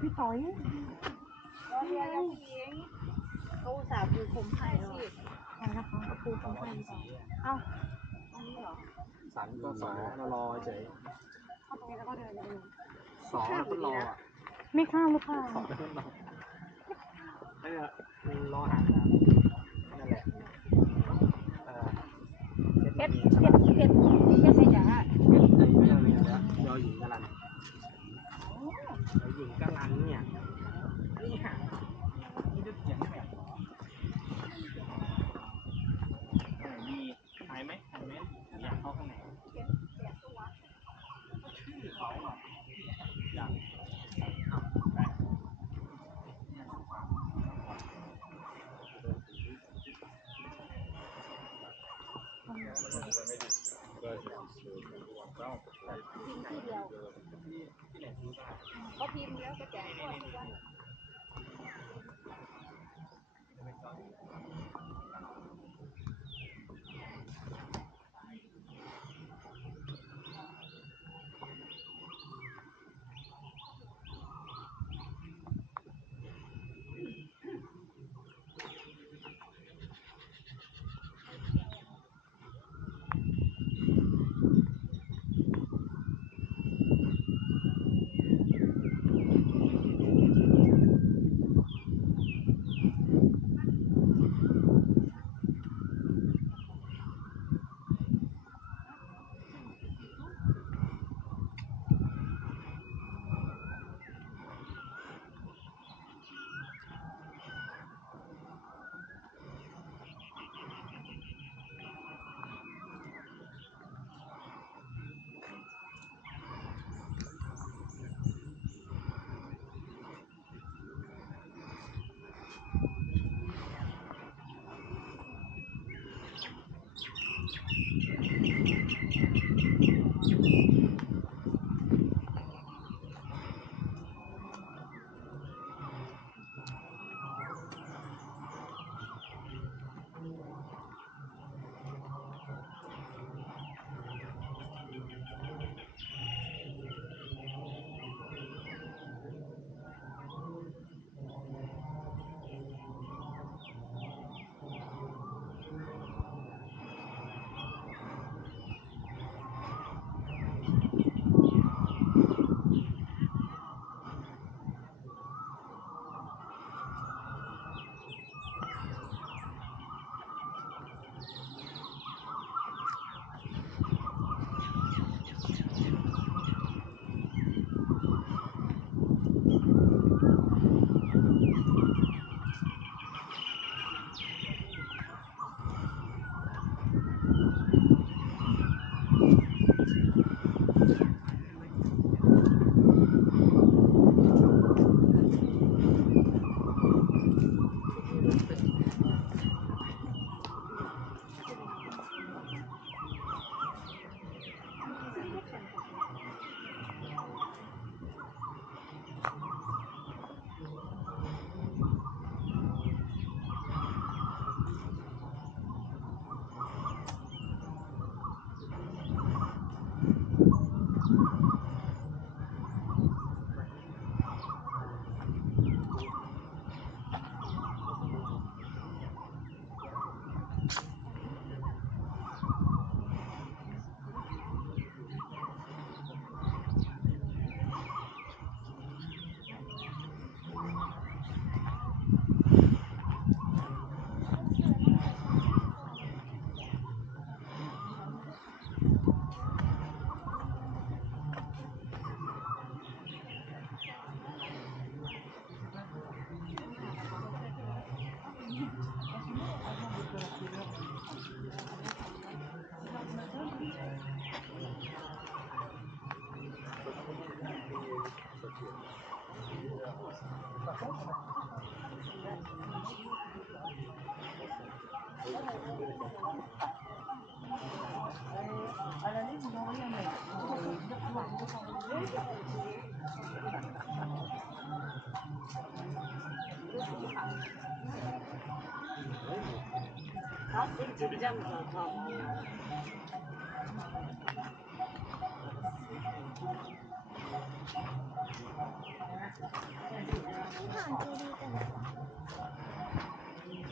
พี่ต่อยรอเรือยังผู้หญิงเขาอุตส่าห์ปูพรมให้แล้วอะไรนะคะเขาปูพรมให้หรือเปล่าเอ้าตรงนี้เหรอสันก็สอเรารอเฉยเข้าตรงนี้แล้วก็เดินไปดูสอเราก็รออ่ะไม่ข้ามหรือเปล่าสอเราก็รอนั่นแหละรอหางนะนั่นแหละเพชรไม่จ๋าไม่เอาเลยนะยอหญิงกะลันยอหญิงกะลันเนี่ยนี่ค่ะนี่จะเขียนแบบมีถ่ายไหมอยากเข้าข้างในชื่อเขาอ่ะอยากที่ไหน ก็พิมพ์แล้วก็แจกทั่วทุกวัน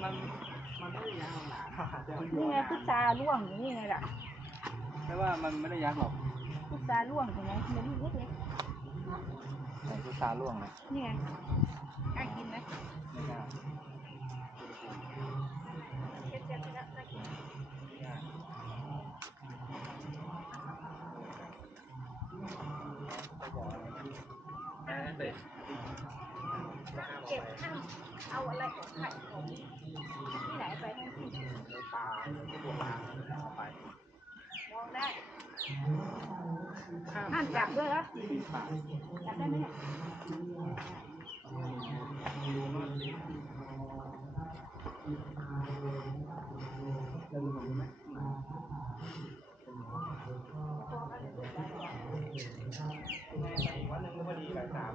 มันไม่ได้ยักษ์หนาแต่มัน นี่ไงพุทราร่วงอยู่นี่ไงล่ะ แต่ว่ามันไม่ได้ยักษ์หรอก พุทราร่วงเห็นไหมมันลูกเล็ก พุทราล่วงนะ ๆนี่ไงกล้ากินไหม ไม่กล้า เช็ดๆไปแล้วกล้ากิน เด็ก เก็บห้ามเอาอะไรของไข่ของที่ไหนไปทั้งสิ้น ในป่าในตัวป่าเอาไป มองได้ห้ามจับด้วยเหรอจับได้ไหมเนี่ย จะดูมันไหมยังไงไปอีกวันหนึ่ง พอดีบ่าย 3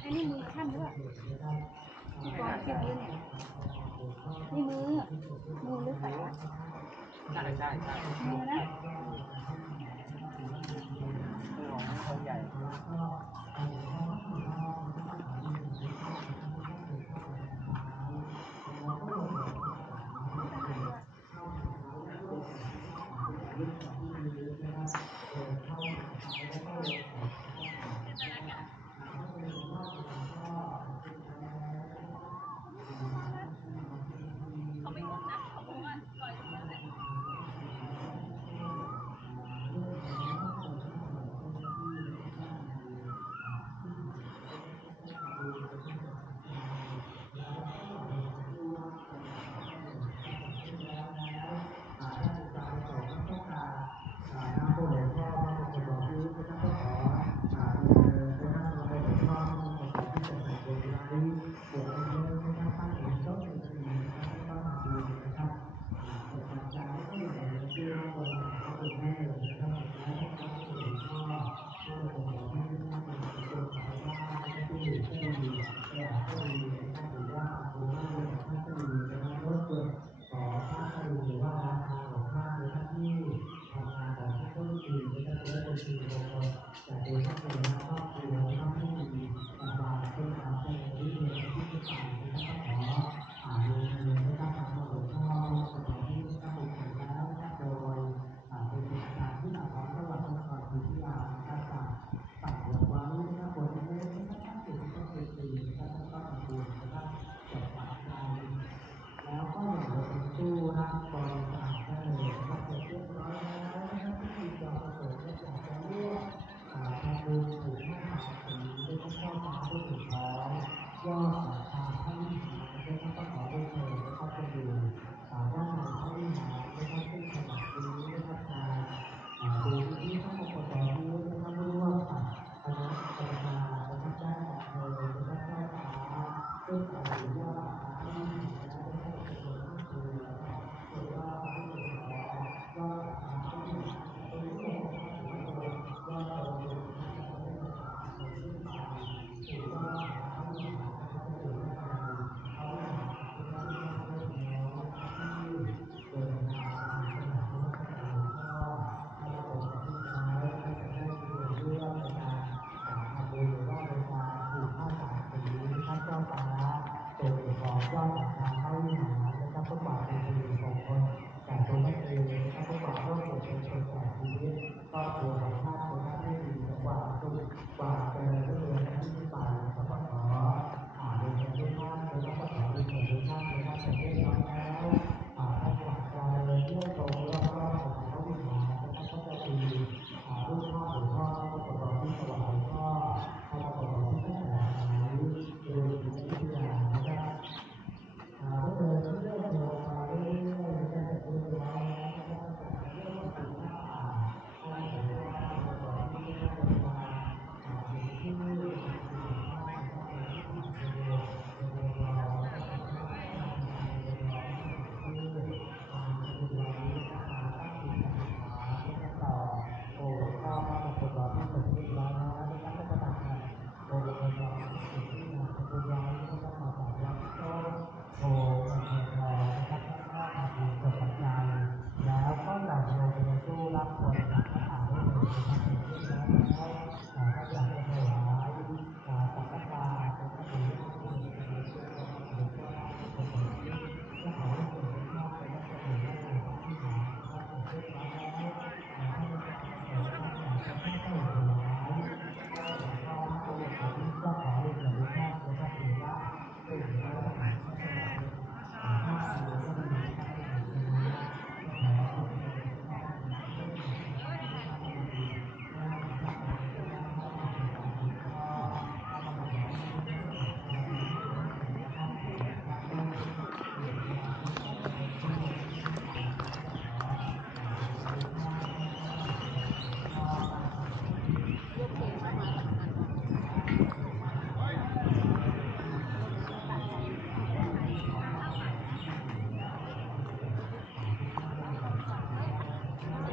ไอ้นี่มือขั้นด้วยที่กองเก็บเยอะเนี่ยนี่มือหรือขา ใช่ มือนะ มือขององค์ใหญ่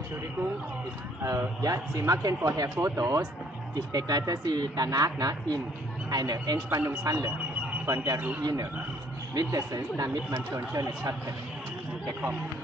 Entschuldigung, ja, Sie machen vorher Fotos. Ich begleite Sie danach in eine Entspannungshalle von der Ruine. Mindestens, damit man schon schöne Schatten bekommt.